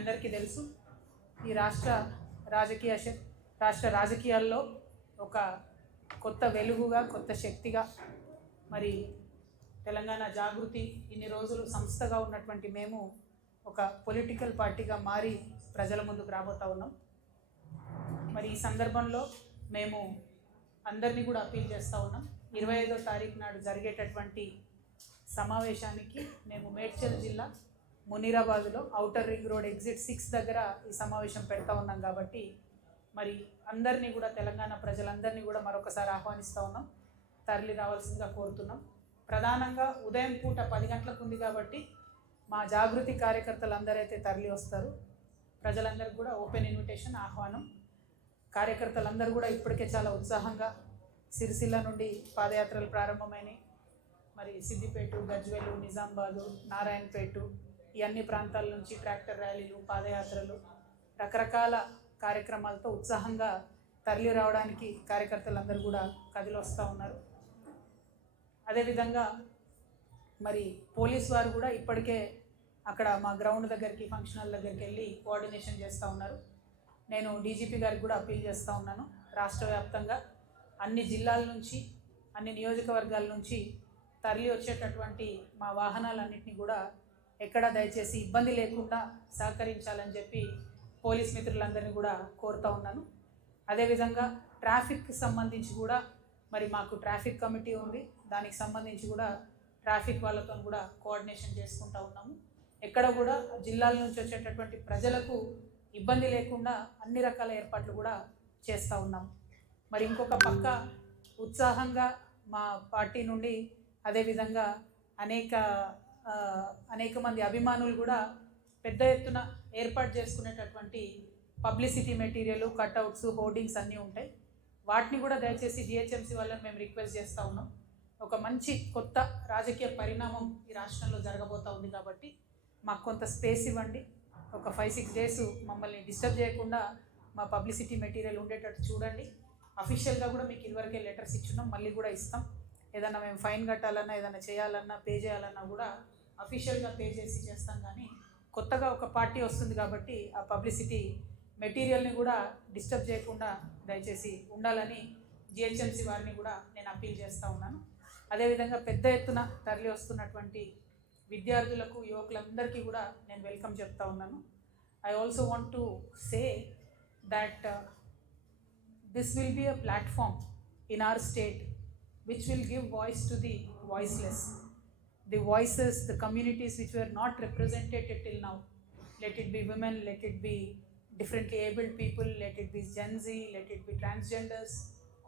అందరికీ తెలుసు ఈ రాష్ట్ర రాజకీయాల్లో ఒక కొత్త వెలుగుగా, కొత్త శక్తిగా మరి తెలంగాణ జాగృతి ఇన్ని రోజులు సంస్థగా ఉన్నటువంటి మేము ఒక పొలిటికల్ పార్టీగా మారి ప్రజల ముందుకు రాబోతా ఉన్నాం. మరి ఈ సందర్భంలో మేము అందరినీ కూడా అప్పీల్ చేస్తూ ఉన్నాం. 25వ తారీఖు నాడు జరిగేటటువంటి సమావేశానికి మేము మేడ్చల్ జిల్లా మునీరాబాద్లో ఔటర్ రింగ్ రోడ్ ఎగ్జిట్ 6 దగ్గర ఈ సమావేశం పెడతా ఉన్నాం. కాబట్టి మరి అందరినీ కూడా, తెలంగాణ ప్రజలందరినీ కూడా మరొకసారి ఆహ్వానిస్తూ ఉన్నాం. తరలి రావాల్సిందిగా కోరుతున్నాం. ప్రధానంగా ఉదయం పూట 10 గంటలకు ఉంది కాబట్టి మా జాగృతి కార్యకర్తలు అందరైతే తరలి వస్తారు. ప్రజలందరికీ కూడా ఓపెన్ ఇన్విటేషన్, ఆహ్వానం. కార్యకర్తలందరూ కూడా ఇప్పటికే చాలా ఉత్సాహంగా సిరిసిల్ల నుండి పాదయాత్రలు ప్రారంభమైనవి. మరి సిద్దిపేట, గజ్వేలు, నిజామాబాదు, నారాయణపేట ఈ అన్ని ప్రాంతాల నుంచి ట్రాక్టర్ ర్యాలీలు, పాదయాత్రలు, రకరకాల కార్యక్రమాలతో ఉత్సాహంగా తరలి రావడానికి కార్యకర్తలందరూ కూడా కదిలి వస్తూ ఉన్నారు. అదేవిధంగా మరి పోలీస్ వారు కూడా ఇప్పటికే అక్కడ మా గ్రౌండ్ దగ్గరికి, ఫంక్షన్ హాల్ దగ్గరికి వెళ్ళి కోఆర్డినేషన్ చేస్తూ ఉన్నారు. నేను డీజీపీ గారికి కూడా అప్పీల్ చేస్తూ ఉన్నాను. రాష్ట్ర వ్యాప్తంగా అన్ని జిల్లాల నుంచి, అన్ని నియోజకవర్గాల నుంచి తరలి వచ్చేటటువంటి మా వాహనాలన్నింటినీ కూడా ఎక్కడ దయచేసి ఇబ్బంది లేకుండా సహకరించాలని చెప్పి పోలీస్ మిత్రులందరినీ కూడా కోరుతూ ఉన్నాను. అదేవిధంగా ట్రాఫిక్కి సంబంధించి కూడా మరి మాకు ట్రాఫిక్ కమిటీ ఉంది. దానికి సంబంధించి కూడా ట్రాఫిక్ వాళ్ళతో కూడా కోఆర్డినేషన్ చేసుకుంటూ ఉన్నాము. ఎక్కడ కూడా జిల్లాల నుంచి వచ్చేటటువంటి ప్రజలకు ఇబ్బంది లేకుండా అన్ని రకాల ఏర్పాట్లు కూడా చేస్తూ ఉన్నాం. మరి ఇంకొక పక్క ఉత్సాహంగా మా పార్టీ నుండి అదేవిధంగా అనేక మంది అభిమానులు కూడా పెద్ద ఎత్తున ఏర్పాటు చేసుకునేటటువంటి పబ్లిసిటీ మెటీరియల్, కట్అవుట్స్, హోర్డింగ్స్ అన్నీ ఉంటాయి. వాటిని కూడా దయచేసి జిహెచ్ఎంసీ వాళ్ళని మేము రిక్వెస్ట్ చేస్తూ ఉన్నాం. ఒక మంచి కొత్త రాజకీయ పరిణామం ఈ రాష్ట్రంలో జరగబోతూ ఉంది కాబట్టి మాకు కొంత స్పేస్ ఇవ్వండి. ఒక 5-6 డేస్ మమ్మల్ని డిస్టర్బ్ చేయకుండా మా పబ్లిసిటీ మెటీరియల్ ఉండేటట్టు చూడండి. అఫీషియల్గా కూడా మీకు ఇదివరకే లెటర్స్ ఇచ్చున్నాం, మళ్ళీ కూడా ఇస్తాం. ఏదన్నా మేము ఫైన్ కట్టాలన్నా, ఏదైనా చేయాలన్నా, పే చేయాలన్నా కూడా అఫీషియల్గా పే చేసి చేస్తాం. కానీ కొత్తగా ఒక పార్టీ వస్తుంది కాబట్టి ఆ పబ్లిసిటీ మెటీరియల్ని కూడా డిస్టర్బ్ చేయకుండా దయచేసి ఉండాలని జిహెచ్ఎంసీ వారిని కూడా నేను అప్పీల్ చేస్తూ ఉన్నాను. అదేవిధంగా పెద్ద ఎత్తున తరలి వస్తున్నటువంటి విద్యార్థులకు, యువకులందరికీ కూడా నేను వెల్కమ్ చెప్తా ఉన్నాను. I also want to say that this will be a platform in our state which will give voice to the voiceless, the voices, the communities which were not represented till now. Let it be women, let it be differently abled people, let it be Gen Z, let it be transgenders.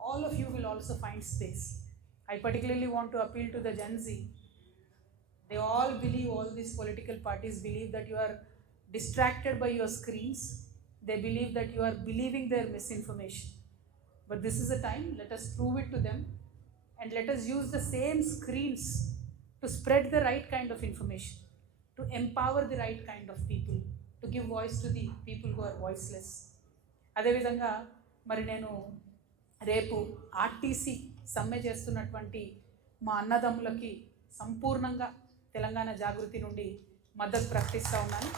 All of you will also find space. I particularly want to appeal to the Gen Z. They all believe, all these political parties believe that you are distracted by your screens. They believe that you are believing their misinformation. But this is a time, let us prove it to them. And let us use the same screens to spread the right kind of information, to empower the right kind of people, to give voice to the people who are voiceless. అదేవిధంగా మరి నేను రేపు RTC సమ్మె చేస్తున్నటువంటి మా అన్నదమ్ములకి సంపూర్ణంగా తెలంగాణ జాగృతి నుండి మద్దతు ప్రకటిస్తూ ఉన్నాను.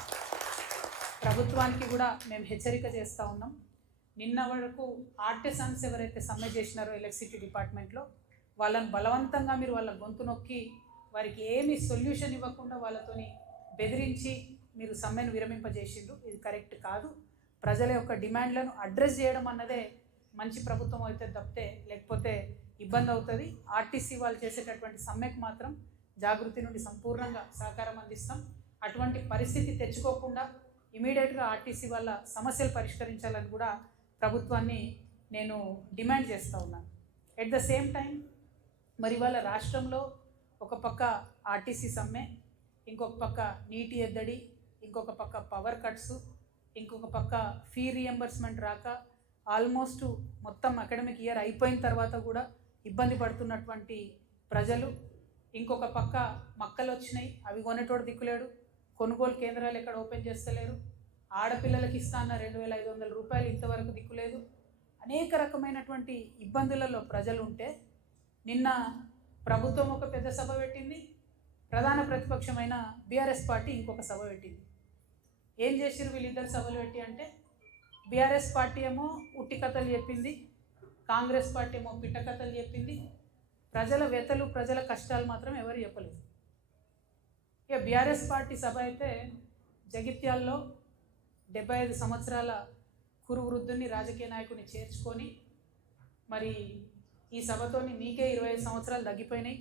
ప్రభుత్వానికి కూడా మేము హెచ్చరిక చేస్తూ ఉన్నాం. నిన్న వరకు ఆర్టిసన్స్ ఎవరైతే సమ్మె చేసినారో ఎలక్ట్రిసిటీ డిపార్ట్మెంట్లో, వాళ్ళని బలవంతంగా మీరు వాళ్ళ గొంతు నొక్కి వారికి ఏమి సొల్యూషన్ ఇవ్వకుండా వాళ్ళతోని బెదిరించి మీరు సమ్మెను విరమింపజేసిండ్రు. ఇది కరెక్ట్ కాదు. ప్రజల యొక్క డిమాండ్లను అడ్రస్ చేయడం అన్నదే మంచి ప్రభుత్వం అయితే తప్పితే లేకపోతే ఇబ్బంది అవుతుంది. ఆర్టీసీ వాళ్ళు చేసేటటువంటి సమ్మెకు మాత్రం జాగృతి నుండి సంపూర్ణంగా సహకారం అందిస్తాం. అటువంటి పరిస్థితి తెచ్చుకోకుండా ఇమీడియట్గా ఆర్టీసీ వాళ్ళ సమస్యలు పరిష్కరించాలని కూడా ప్రభుత్వాన్ని నేను డిమాండ్ చేస్తూ ఉన్నాను. ఎట్ ద సేమ్ టైం మరి వాళ్ళ రాష్ట్రంలో ఒక పక్క ఆర్టీసీ సమ్మె, ఇంకొక పక్క నీటి ఎద్దడి, ఇంకొక పక్క పవర్ కట్స్, ఇంకొక పక్క ఫీ రియంబర్స్మెంట్ రాక ఆల్మోస్ట్ మొత్తం అకాడమిక్ ఇయర్ అయిపోయిన తర్వాత కూడా ఇబ్బంది పడుతున్నటువంటి ప్రజలు, ఇంకొక పక్క మక్కలు వచ్చినాయి, అవి కొనేటోడు దిక్కులేడు, కొనుగోలు కేంద్రాలు ఎక్కడ ఓపెన్ చేస్తలేరు, ఆడపిల్లలకి ఇస్తా అన్న 2,500 రూపాయలు ఇంతవరకు దిక్కులేదు. అనేక రకమైనటువంటి ఇబ్బందులలో ప్రజలు ఉంటే నిన్న ప్రభుత్వం ఒక పెద్ద సభ పెట్టింది, ప్రధాన ప్రతిపక్షమైన బీఆర్ఎస్ పార్టీ ఇంకొక సభ పెట్టింది. ఏం చేసిరు వీళ్ళిద్దరు సభలు పెట్టి అంటే, బీఆర్ఎస్ పార్టీ ఏమో ఉట్టి కథలు చెప్పింది, కాంగ్రెస్ పార్టీ ఏమో పిట్ట కథలు చెప్పింది, ప్రజల వ్యతలు ప్రజల కష్టాలు మాత్రం ఎవరు చెప్పలేదు. ఇక బీఆర్ఎస్ పార్టీ సభ అయితే జగిత్యాల్లో 75 సంవత్సరాల కురు వృద్ధుని రాజకీయ నాయకుని చేర్చుకొని, మరి ఈ సభతోని మీకే 25 సంవత్సరాలు తగ్గిపోయినాయి,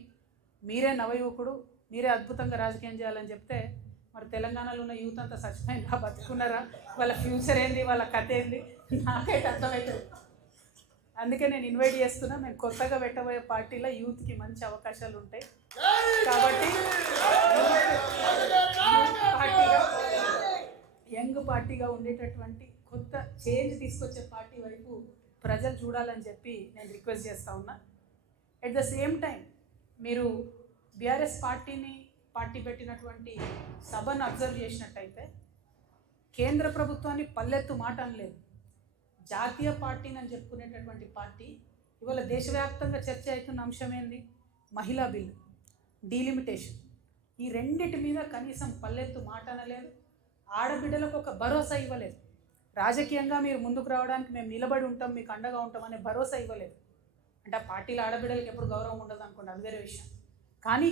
మీరే నవయువకుడు, మీరే అద్భుతంగా రాజకీయం చేయాలని చెప్తే, మరి తెలంగాణలో ఉన్న యూత్ అంతా చచ్చిపోయిందా, బతుకున్నారా, వాళ్ళ ఫ్యూచర్ ఏంది, వాళ్ళ కథ ఏంది, నాకైతే అర్థమవుతుంది. అందుకే నేను ఇన్వైట్ చేస్తున్నా. నేను కొత్తగా పెట్టబోయే పార్టీలో యూత్కి మంచి అవకాశాలు ఉంటాయి కాబట్టి యంగ్ పార్టీగా ఉండేటటువంటి కొత్త చేంజ్ తీసుకొచ్చే పార్టీ వైపు ప్రజలు చూడాలని చెప్పి నేను రిక్వెస్ట్ చేస్తూ ఉన్నా. ఎట్ ద సేమ్ టైం మీరు బీఆర్ఎస్ పార్టీ పెట్టినటువంటి సభను అబ్జర్వ్ చేసినట్టయితే కేంద్ర ప్రభుత్వాన్ని పల్లెత్తు మాట అనలేదు. జాతీయ పార్టీని అని చెప్పుకునేటటువంటి పార్టీ ఇవాళ దేశవ్యాప్తంగా చర్చ అవుతున్న అంశం ఏంది? మహిళా బిల్లు, డీలిమిటేషన్. ఈ రెండిటి మీద కనీసం పల్లెత్తు మాట అనలేదు. ఆడబిడ్డలకు ఒక భరోసా ఇవ్వలేదు. రాజకీయంగా మీరు ముందుకు రావడానికి మేము నిలబడి ఉంటాం, మీకు అండగా ఉంటాం అనే భరోసా ఇవ్వలేదు. అంటే ఆ పార్టీలో ఆడబిడ్డలకు ఎప్పుడు గౌరవం ఉండదు అనుకోండి, అది వేరే విషయం. కానీ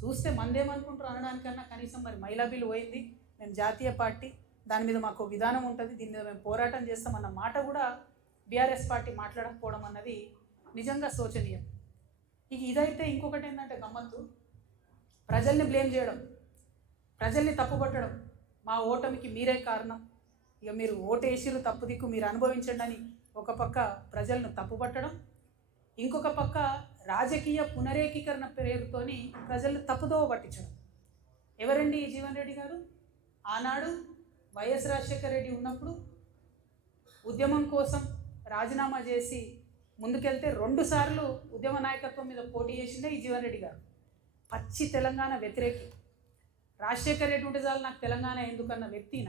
చూస్తే మందేమనుకుంటారు అనడానికన్నా కనీసం మరి మహిళా బిల్లు పోయింది, మేము జాతీయ పార్టీ, దాని మీద మాకు విధానం ఉంటుంది, దీని మీద మేము పోరాటం చేస్తామన్న మాట కూడా బీఆర్ఎస్ పార్టీ మాట్లాడకపోవడం అన్నది నిజంగా శోచనీయం. ఇదైతే ఇంకొకటి ఏంటంటే గమ్మత్తు, ప్రజల్ని బ్లేమ్ చేయడం, ప్రజల్ని తప్పుపట్టడం. మా ఓటమికి మీరే కారణం, ఇక మీరు ఓటేసిరు, తప్పు దిక్కు మీరు అనుభవించండి అని ఒక పక్క ప్రజలను తప్పుపట్టడం, ఇంకొక పక్క రాజకీయ పునరేకీకరణ పేరుతోని ప్రజలను తప్పుదోవ పట్టించడం. ఎవరండి ఈ జీవన్ రెడ్డి గారు? ఆనాడు వైఎస్ రాజశేఖర రెడ్డి ఉన్నప్పుడు ఉద్యమం కోసం రాజీనామా చేసి ముందుకెళ్తే 2 సార్లు ఉద్యమ నాయకత్వం మీద పోటీ చేసిందే ఈ జీవన్ రెడ్డి గారు. పచ్చి తెలంగాణ వ్యతిరేకి. రాజశేఖర రెడ్డి ఉంటే చాలు నాకు తెలంగాణ ఎందుకన్న వ్యక్తిన.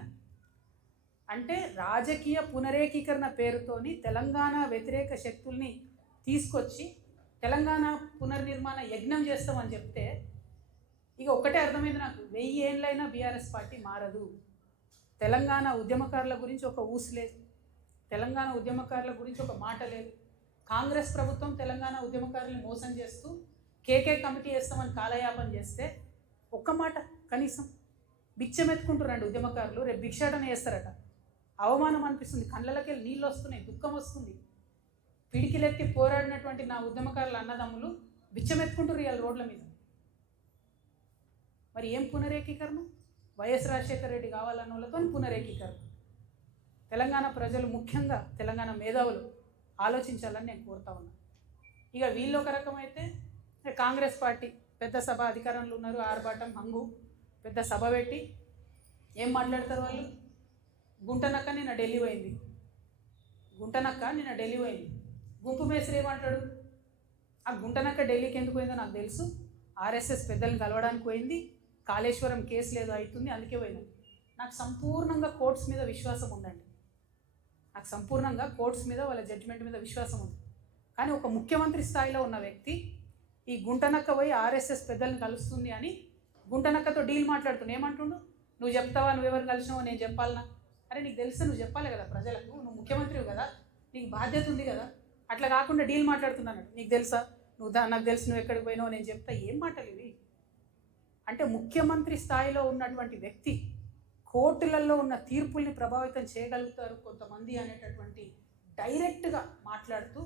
అంటే రాజకీయ పునరేకీకరణ పేరుతోని తెలంగాణ వ్యతిరేక శక్తుల్ని తీసుకొచ్చి తెలంగాణ పునర్నిర్మాణ యజ్ఞం చేస్తామని చెప్తే ఇక ఒకటే అర్థమైంది నాకు, 1000 ఏళ్ళైనా బీఆర్ఎస్ పార్టీ మారదు. తెలంగాణ ఉద్యమకారుల గురించి ఒక ఊసు లేదు, తెలంగాణ ఉద్యమకారుల గురించి ఒక మాట లేదు. కాంగ్రెస్ ప్రభుత్వం తెలంగాణ ఉద్యమకారుల్ని మోసం చేస్తూ కేకే కమిటీ వేస్తామని కాలయాపన చేస్తే ఒక్క మాట కనీసం బిచ్చమెత్తుకుంటారండి ఉద్యమకారులు. రేపు భిక్షాటన చేస్తారట. అవమానం అనిపిస్తుంది, కళ్ళకి నీళ్ళు వస్తున్నాయి, దుఃఖం వస్తుంది. పిడికిలెత్తి పోరాడినటువంటి నా ఉద్యమకారుల అన్నదమ్ములు బిచ్చమెత్తుకుంటారు ఇవాళ రోడ్ల మీద. మరి ఏం పునరేకీకరణ? వైఎస్ రాజశేఖర రెడ్డి కావాలన్న వాళ్ళతో పునరేకీకరణ. తెలంగాణ ప్రజలు, ముఖ్యంగా తెలంగాణ మేధావులు ఆలోచించాలని నేను కోరుతా ఉన్నాను. ఇక వీళ్ళు ఒక రకమైతే కాంగ్రెస్ పార్టీ పెద్ద సభ అధికారంలో ఉన్నారు, ఆర్భాటం హంగు, పెద్ద సభ పెట్టి ఏం మాట్లాడతారు వాళ్ళు? గుంటనక్క నిన్న ఢిల్లీ పోయింది, గుంటనక్క నిన్న ఢిల్లీ పోయింది. గుంపు మేస్త్రి ఏమంటాడు? ఆ గుంటనక్క ఢిల్లీకి ఎందుకు పోయిందో నాకు తెలుసు, ఆర్ఎస్ఎస్ పెద్దలను కలవడానికి పోయింది, కాళేశ్వరం కేసులు ఏదో అవుతుంది అందుకే పోయింది. నాకు సంపూర్ణంగా కోర్ట్స్ మీద విశ్వాసం ఉందండి, నాకు సంపూర్ణంగా కోర్ట్స్ మీద వాళ్ళ జడ్జిమెంట్ మీద విశ్వాసం ఉంది. కానీ ఒక ముఖ్యమంత్రి స్థాయిలో ఉన్న వ్యక్తి ఈ గుంటనక్క పోయి ఆర్ఎస్ఎస్ పెద్దలను కలుస్తుంది అని గుంటనక్కతో డీల్ మాట్లాడుతున్నాడు. ఏమంటుండు? నువ్వు చెప్తావా, నువ్వెవరు కలిసినావో నేను చెప్పాలనా? అరే నీకు తెలిస్తే నువ్వు చెప్పాలి కదా ప్రజలకు, నువ్వు ముఖ్యమంత్రివి కదా, నీకు బాధ్యత ఉంది కదా. అట్లా కాకుండా డీల్ మాట్లాడుతున్నాను. నీకు తెలుసా, నాకు తెలుసు నువ్వు ఎక్కడికి పోయినావు నేను చెప్తా. ఏం మాటలు ఇవి? అంటే ముఖ్యమంత్రి స్థాయిలో ఉన్నటువంటి వ్యక్తి కోర్టులలో ఉన్న తీర్పుల్ని ప్రభావితం చేయగలుగుతారు కొంతమంది అనేటటువంటి డైరెక్ట్గా మాట్లాడుతూ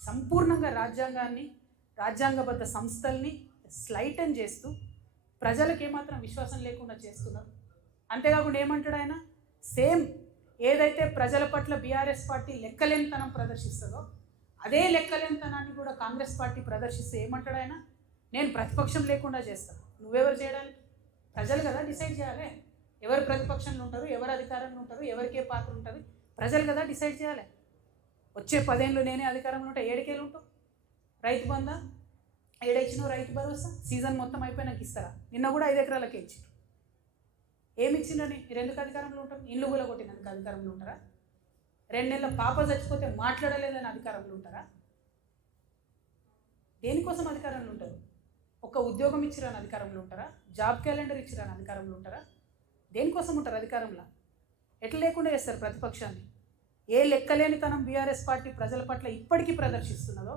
సంపూర్ణంగా రాజ్యాంగాన్ని, రాజ్యాంగబద్ధ సంస్థల్ని స్లైటన్ చేస్తూ ప్రజలకు ఏమాత్రం విశ్వాసం లేకుండా చేస్తున్నారు. అంతేకాకుండా ఏమంటాడు ఆయన? సేమ్ ఏదైతే ప్రజల పట్ల బీఆర్ఎస్ పార్టీ లెక్కలేనితనం ప్రదర్శిస్తుందో అదే లెక్కలేనితనాన్ని కూడా కాంగ్రెస్ పార్టీ ప్రదర్శిస్తే ఏమంటాడు ఆయన? నేను ప్రతిపక్షం లేకుండా చేస్తాను. నువ్వెవరు చేయడానికి? ప్రజలు కదా డిసైడ్ చేయాలి ఎవరు ప్రతిపక్షంలో ఉంటారు, ఎవరు అధికారంలో ఉంటారు, ఎవరికే పాత్ర ఉంటుంది. ప్రజలు కదా డిసైడ్ చేయాలి. వచ్చే 10 ఏళ్ళు నేనే అధికారంలో ఉంటే 7 ఉంటావు. రైతు బంధా ఏడైచ్చినావు, రైతు భరోసా సీజన్ మొత్తం అయిపోయినాక ఇస్తారా? నిన్న కూడా 5 ఎకరాలకే ఇచ్చారు. ఏమి ఇచ్చిండని మీరు ఎందుకు అధికారంలో ఉంటారు? ఇల్లు కూడా కొట్టినందుకు అధికారంలో ఉంటారా? 2 నెలల పాప చచ్చిపోతే మాట్లాడలేదని అధికారంలో ఉంటారా? దేనికోసం అధికారంలో ఉంటారు? ఒక ఉద్యోగం ఇచ్చిరాని అధికారంలో ఉంటారా? జాబ్ క్యాలెండర్ ఇచ్చిరాని అధికారంలో ఉంటారా? దేనికోసం ఉంటారు అధికారంలో? ఎట్లా లేకుండా చేస్తారు ప్రతిపక్షాన్ని? ఏ లెక్కలేనితనం బీఆర్ఎస్ పార్టీ ప్రజల పట్ల ఇప్పటికీ ప్రదర్శిస్తున్నదో,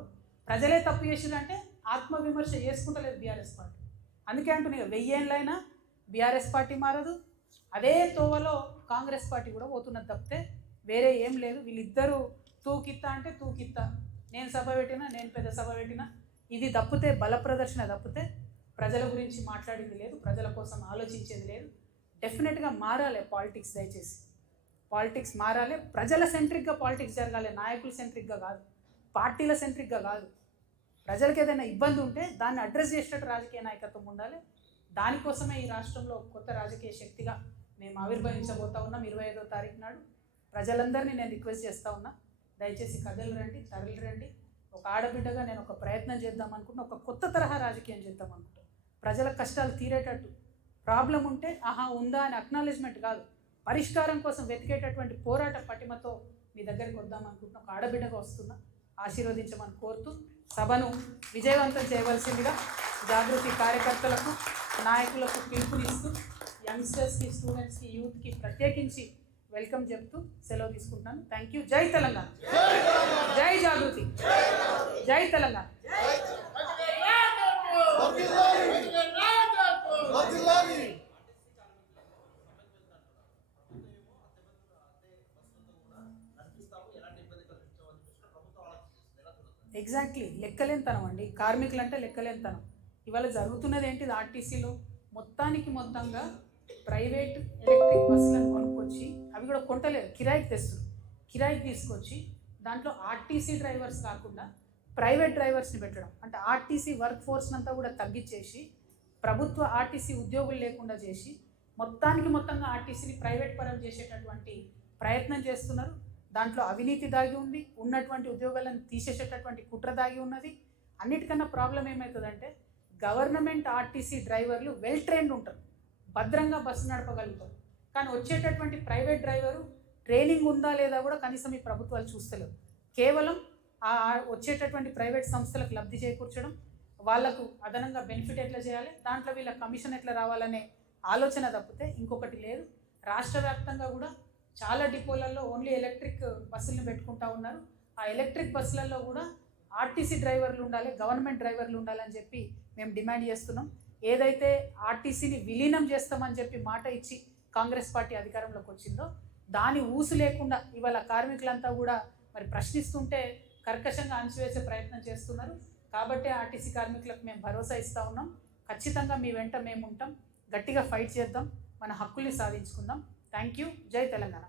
ప్రజలే తప్పు చేసిందంటే ఆత్మవిమర్శ చేసుకుంటలేదు బీఆర్ఎస్ పార్టీ. అందుకే అంటున్నాయి 1000 ఏళ్ళైనా బీఆర్ఎస్ పార్టీ మారదు, అదే తోవలో కాంగ్రెస్ పార్టీ కూడా పోతున్నది తప్పితే వేరే ఏం లేదు. వీళ్ళిద్దరూ తూకిత్తా అంటే తూకిత్తా, నేను సభ పెట్టినా, నేను పెద్ద సభ పెట్టినా, ఇది తప్పితే బల ప్రదర్శన తప్పితే ప్రజల గురించి మాట్లాడింది లేదు, ప్రజల కోసం ఆలోచించేది లేదు. డెఫినెట్గా మారాలి పాలిటిక్స్. దయచేసి పాలిటిక్స్ మారాలి, ప్రజల సెంట్రిక్గా పాలిటిక్స్ జరగాలి, నాయకుల సెంట్రిక్గా కాదు, పార్టీల సెంట్రిక్గా కాదు. ప్రజలకు ఏదైనా ఇబ్బంది ఉంటే దాన్ని అడ్రస్ చేసేటట్టు రాజకీయ నాయకత్వం ఉండాలి. దానికోసమే ఈ రాష్ట్రంలో కొత్త రాజకీయ శక్తిగా మేము ఆవిర్భవించబోతా ఉన్నాం. 25వ తారీఖు నాడు ప్రజలందరినీ నేను రిక్వెస్ట్ చేస్తూ ఉన్నా, దయచేసి కథలు రండి, తరలి రండి. ఒక ఆడబిడ్డగా నేను ఒక ప్రయత్నం చేద్దాం అనుకుంటున్నా, ఒక కొత్త తరహా రాజకీయం చేద్దాం అనుకుంటున్నాను. ప్రజల కష్టాలు తీరేటట్టు, ప్రాబ్లం ఉంటే ఆహా ఉందా అని అక్నాలెడ్జ్మెంట్ కాదు, పరిష్కారం కోసం వెతికేటటువంటి పోరాట పటిమతో మీ దగ్గరికి వద్దాం అనుకుంటున్నా. ఒక ఆడబిడ్డగా వస్తున్నా, ఆశీర్వదించమని కోరుతూ సభను విజయవంతం చేయవలసిందిగా జాగృతి కార్యకర్తలకు, నాయకులకు పిలుపునిస్తూ యంగ్స్టర్స్కి, స్టూడెంట్స్కి, యూత్కి ప్రత్యేకించి వెల్కమ్ చెప్తూ సెలవు తీసుకుంటున్నాను. Thank you. జై తెలంగాణ, జై జాగృతి, జై తెలంగాణ. ఎగ్జాక్ట్లీ, లెక్కలేనితనం అండి. కార్మికులు అంటే లెక్కలేనితనం. ఇవాళ జరుగుతున్నది ఏంటిది? ఆర్టీసీలో మొత్తంగా ప్రైవేట్ ఎలక్ట్రిక్ బస్సులను కొనుక్కొచ్చి, అవి కూడా కొంటలేదు, కిరాయికి తెస్తారు. కిరాయికి తీసుకొచ్చి దాంట్లో ఆర్టీసీ డ్రైవర్స్ కాకుండా ప్రైవేట్ డ్రైవర్స్ని పెట్టడం, అంటే ఆర్టీసీ వర్క్ ఫోర్స్ని అంతా కూడా తగ్గించేసి ప్రభుత్వ ఆర్టీసీ ఉద్యోగులు లేకుండా చేసి మొత్తంగా ఆర్టీసీని ప్రైవేట్ పరం చేసేటటువంటి ప్రయత్నం చేస్తున్నారు. దాంట్లో అవినీతి దాగి ఉంది, ఉన్నటువంటి ఉద్యోగాలను తీసేసేటటువంటి కుట్ర దాగి ఉన్నది. అన్నిటికన్నా ప్రాబ్లం ఏమవుతుందంటే గవర్నమెంట్ ఆర్టీసీ డ్రైవర్లు వెల్ ట్రైన్డ్ ఉంటారు, భద్రంగా బస్సు నడపగలుగుతారు. కానీ వచ్చేటటువంటి ప్రైవేట్ డ్రైవరు ట్రైనింగ్ ఉందా లేదా కూడా కనీసం ఈ ప్రభుత్వాలు చూస్తలేవు. కేవలం ఆ వచ్చేటటువంటి ప్రైవేట్ సంస్థలకు లబ్ధి చేకూర్చడం, వాళ్లకు అదనంగా బెనిఫిట్ ఎట్లా చేయాలి, దాంట్లో వీళ్ళ కమిషన్ ఎట్లా రావాలనే ఆలోచన తప్పితే ఇంకొకటి లేదు. రాష్ట్ర వ్యాప్తంగా కూడా చాలా డిపోలలో ఓన్లీ ఎలక్ట్రిక్ బస్సులను పెట్టుకుంటా ఉన్నారు. ఆ ఎలక్ట్రిక్ బస్సులలో కూడా ఆర్టీసీ డ్రైవర్లు ఉండాలి, గవర్నమెంట్ డ్రైవర్లు ఉండాలని చెప్పి మేము డిమాండ్ చేస్తున్నాం. ఏదైతే ఆర్టీసీని విలీనం చేస్తామని చెప్పి మాట ఇచ్చి కాంగ్రెస్ పార్టీ అధికారంలోకి వచ్చిందో దాని ఊసు లేకుండా ఇవాళ కార్మికులంతా కూడా మరి ప్రశ్నిస్తుంటే కర్కశంగా అణచివేసే ప్రయత్నం చేస్తున్నారు. కాబట్టి ఆర్టీసీ కార్మికులకు మేము భరోసా ఇస్తూ ఉన్నాం, ఖచ్చితంగా మీ వెంట మేము ఉంటాం, గట్టిగా ఫైట్ చేద్దాం, మన హక్కుల్ని సాధించుకుందాం. Thank you. జై తెలంగాణ.